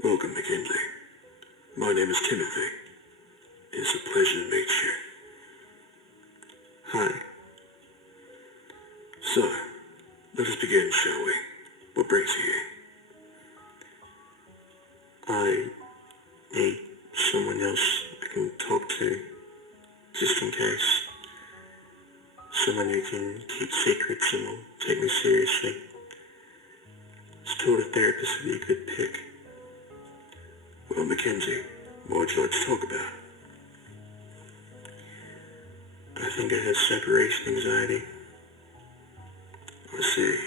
Welcome, Mackenzie. My name is Timothy. It's a pleasure to meet you. Hi. So, let us begin, shall we? What brings you here? I need someone else I can talk to, just in case. Someone who can keep secrets and will take me seriously. I was told a therapist would be a good pick. Well, Mackenzie, what would you like to talk about? I think I have separation anxiety. I see.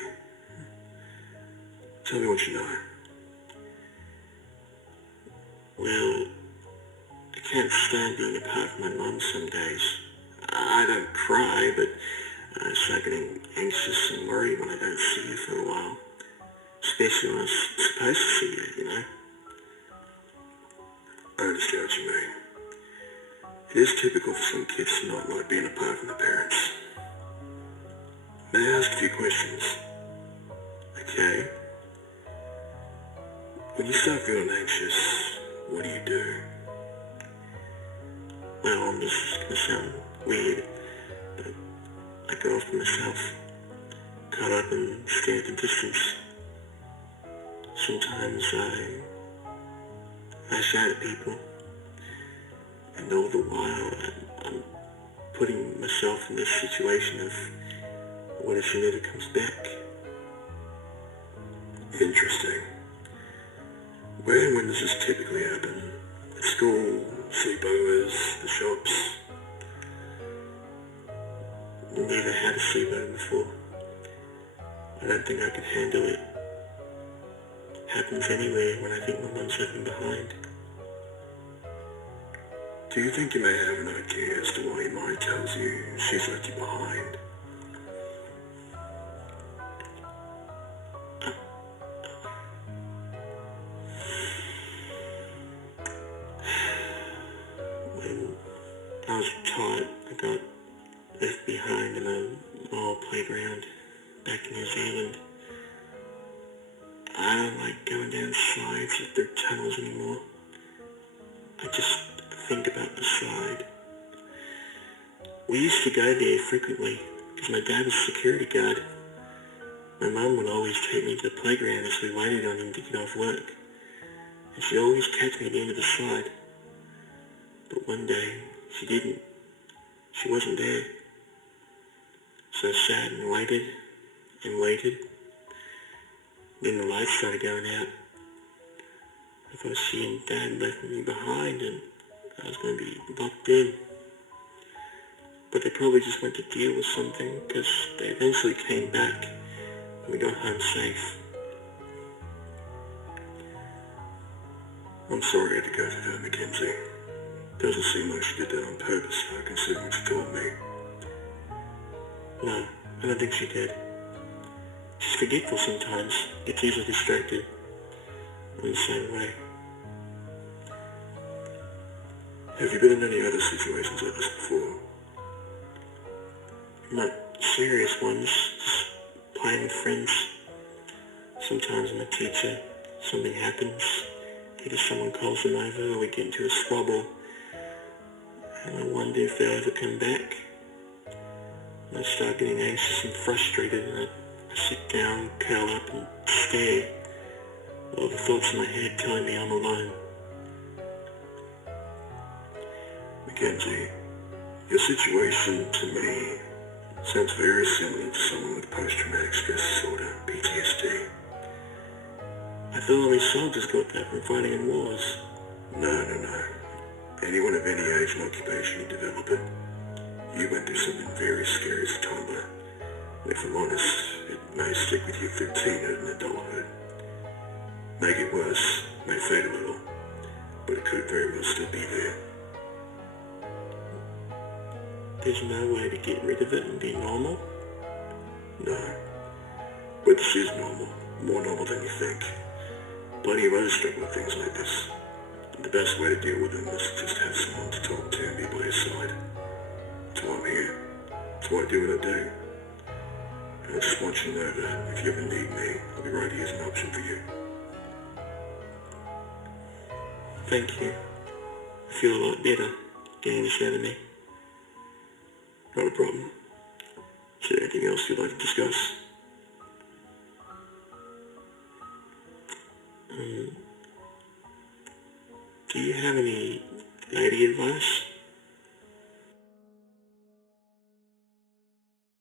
Tell me what you know. Well, I can't stand being apart from my mom some days. I don't cry, but I start getting anxious and worried when I don't see her for a while. Especially when I'm supposed to see her, you know? I understand what you mean. It is typical for some kids to not like being apart from their parents. May I ask a few questions? Okay. When you start feeling anxious, what do? Well, this is going to sound weird, but I go off to myself, caught up and stare at the distance. Sometimes I shout at people, and all the while I'm putting myself in this situation of what if she never comes back? Interesting. Where and when does this typically happen? At school, sleepovers, the shops? Never had a sleepover before. I don't think I could handle it. Happens anywhere when I think my mum's left me behind. Do you think you may have an idea as to why your mind tells you she's left you behind? When I was taught, I got left behind in a mall playground back in New Zealand. I don't like going down slides or through tunnels anymore. I just think about the slide. We used to go there frequently because my dad was a security guard. My mum would always take me to the playground as we waited on him to get off work. And she'd always catch me at the end of the slide. But one day, she didn't. She wasn't there. So I sat and waited and waited. Then the lights started going out. I thought she and Dad left me behind and I was going to be locked in. But they probably just went to deal with something because they eventually came back and we got home safe. I'm sorry I had to go through that, Mackenzie. Doesn't seem like she did that on purpose, though, considering what you told me. No, I don't think she did. She's forgetful sometimes, gets easily distracted. I'm the same way. Have you been in any other situations like this before? Not serious ones, just playing with friends. Sometimes I'm a teacher, something happens. Either someone calls them over or we get into a squabble. And I wonder if they'll ever come back. And I start getting anxious and frustrated and I sit down, curl up and stare. All the thoughts in my head telling me I'm alone. Mackenzie, your situation to me sounds very similar to someone with post-traumatic stress disorder, PTSD. I thought only soldiers got that from fighting in wars. No. Anyone of any age and occupation can develop it. You went through something very scary as a toddler. And if I'm honest, it may stick with you through teenhood and adulthood. May get worse, may fade a little, but it could very well still be there. There's no way to get rid of it and be normal? No. But this is normal. More normal than you think. Plenty of others struggle with things like this. And the best way to deal with them is to just have someone to talk to and be by your side. That's why I'm here. That's why I do what I do. And I just want you to know that if you ever need me, I'll be right here as an option for you. Thank you. I feel a lot better getting this out of me. Not a problem. Is there anything else you'd like to discuss? Do you have any lady advice?